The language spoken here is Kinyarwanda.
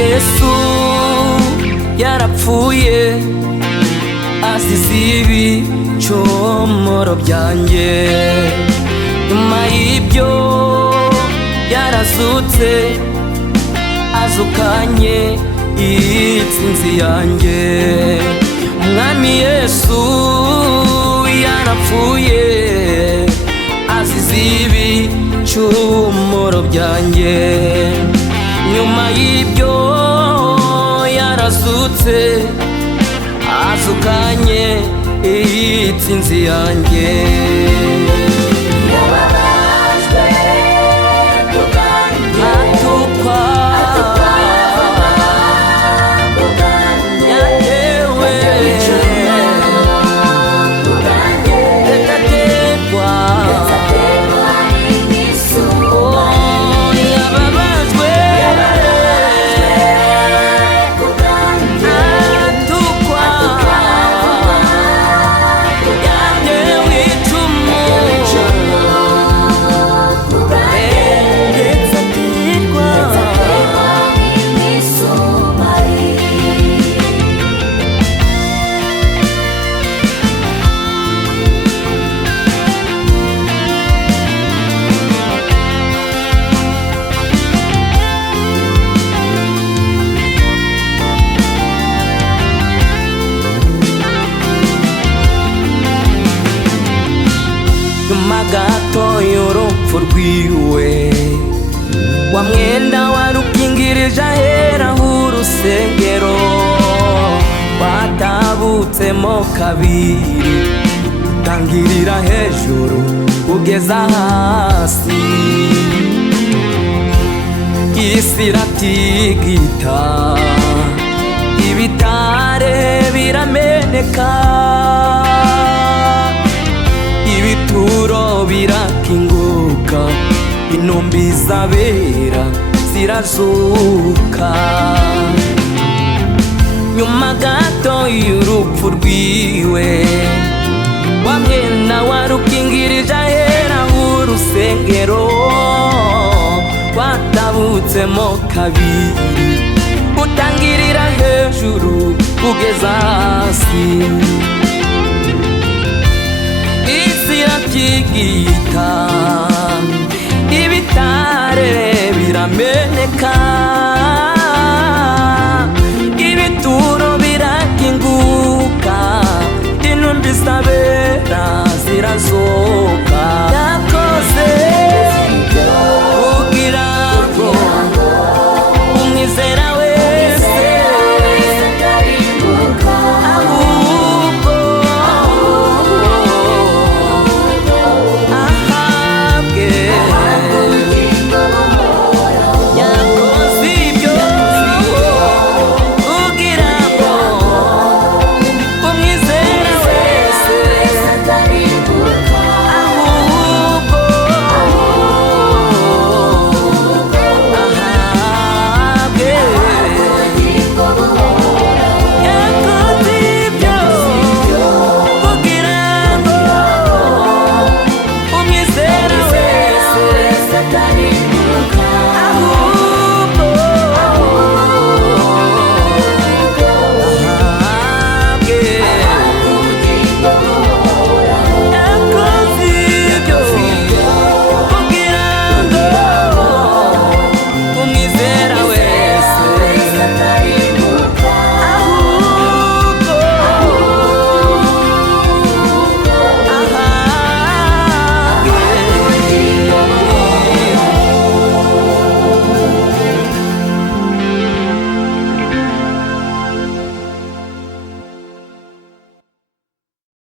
Yesu yarapfuye asize ibicumuro byanjye, nyuma y'ibyo yarazutse azukanye intsinzi yanjye. Umwami Yesu yarapfuye asize ibicumuro byanjye, nyuma y'ibyo yarazutse azukanye intsinzi yanjye. Yababajwe kubwanjye, atukwa yatewe kubwanjye, rekaterwa gato y'urupfu rwiwe, wa mwenda warukingirije ahera h'urusengero watabutsemo kabiri, utangirira hejuru ugeza hasi. Isi iratigita, ibitare birameneka, ibituro birakinguka, intumbi z'abera zirazuka. Nyuma gato y'urupfu rwiwe, wa mwenda warukingirije ahera h'urusengero watabutsemo kabiri, utangirira hejuru ugeza hasi. Isi iratigita,